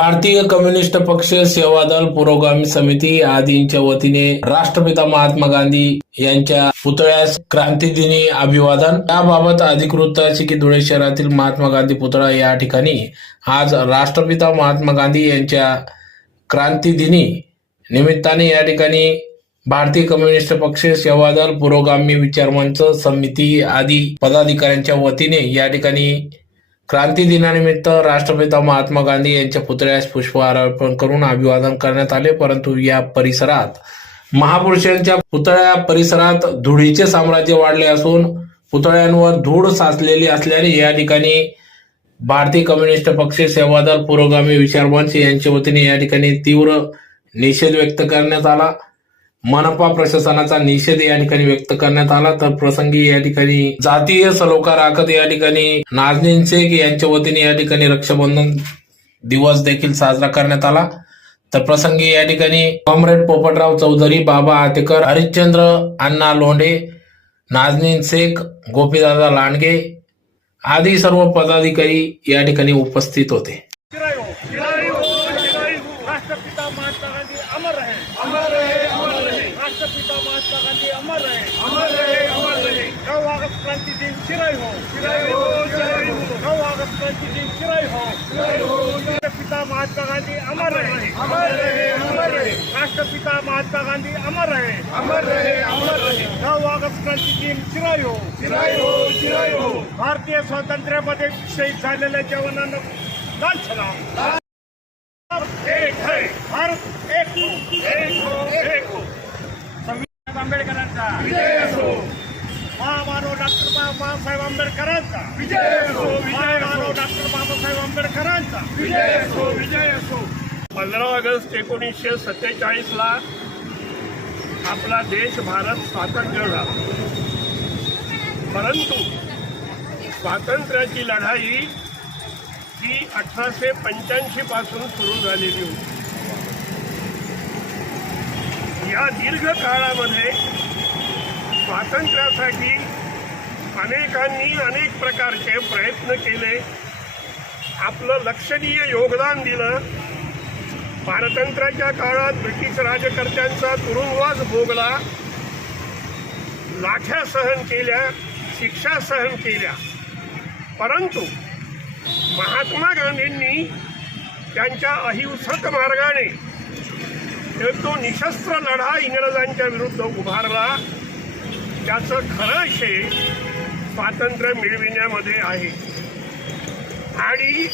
भारतीय कम्युनिस्ट पक्ष, सेवादल, पुरोगामी समिती आदींच्या वतीने राष्ट्रपिता महात्मा गांधी यांच्या पुतळ्यास क्रांतीदिनी अभिवादन। याबाबत अधिक वृत्त असे की धुळे शहरातील महात्मा गांधी पुतळा या ठिकाणी आज राष्ट्रपिता महात्मा गांधी यांच्या क्रांतीदिनी निमित्ताने या ठिकाणी भारतीय कम्युनिस्ट पक्ष, सेवादल, पुरोगामी विचारमंच समिती आदी पदाधिकाऱ्यांच्या वतीने या ठिकाणी क्रांती दिनानिमित्त राष्ट्रपिता महात्मा गांधी यांच्या पुतळ्यास पुष्पहार अर्पण करून अभिवादन करण्यात आले। परंतु या परिसरात महापुरुषांच्या पुतळ्या परिसरात धुळीचे साम्राज्य वाढले असून पुतळ्यांवर धूळ साचलेली असल्याने या ठिकाणी भारतीय कम्युनिस्ट पक्ष, सेवादल, पुरोगामी विचारमंच यांच्या वतीने या ठिकाणी तीव्र निषेध व्यक्त करण्यात आला। मनपा प्रशासनाचा निषेध या ठिकाणी व्यक्त करण्यात आला। तर प्रसंगी या ठिकाणी जातीय सलोखा राखत या ठिकाणी नाजनीन शेख यांच्या वतीने या ठिकाणी रक्षाबंधन दिवस देखील साजरा करण्यात आला। तर प्रसंगी या ठिकाणी कॉम्रेड पोपटराव चौधरी, बाबा आतेकर, हरिश्चंद्र अण्णा लोंढे, नाजनीन शेख, गोपीदादा लांडगे आदी सर्व पदाधिकारी या ठिकाणी उपस्थित होते। राष्ट्रपिता महात्मा गांधी अमर रहे, अमर रहे, अमर रहे। राष्ट्रपिता महात्मा गांधी अमर रहे, अमर रहे, अमर रहे। 9 अगस्त क्रांति दिन चिराई हो, चिराई हो, चिराई हो। 9 अगस्त क्रांति दिन चिराई हो, चिराई हो। राष्ट्रपिता महात्मा गांधी अमर रहे, अमर रहे, अमर रहे। राष्ट्रपिता महात्मा गांधी अमर रहे, अमर रहे, अमर रहे। 9 अगस्त क्रांति दिन चिराई हो, चिराई हो, चिराई हो। भारतीय स्वातंत्र्यामध्ये शहीद झालेल्या जवानांना लाल सलाम। एक है भारत, एक हो, एक हो, एक हो। संविधान आंबेडकरांचा विजय असो, महामानव डॉक्टर बाबासाहेब आंबेडकरांचा विजय असो, महामानव डॉक्टर बाबासाहेब आंबेडकरांचा विजय असो, विजय असो। 15 ऑगस्ट 1947 ला आपला देश भारत स्वातंत्र्य झाला, परंतु स्वातंत्र्याची लढाई ही 1885 पासून सुरू झालेली होती। या दीर्घ काळामध्ये स्वातंत्र्यासाठी अनेकांनी अनेक प्रकारचे प्रयत्न केले, आपलं लक्षणीय योगदान दिलं। पारतंत्र्याच्या काळात ब्रिटिश राज्यकर्त्यांचा तुरुंगवास भोगला, लाठ्या सहन केल्या, शिक्षा सहन केल्या, परंतु महात्मा गांधींनी त्यांच्या अहिंसक मार्गाने तो निशस्त्र लढा इंग्रजांच्या विरुद्ध उभारला। त्याचं खरं श्रेय स्वातंत्र्य मिळविण्यामध्ये आहे। आणि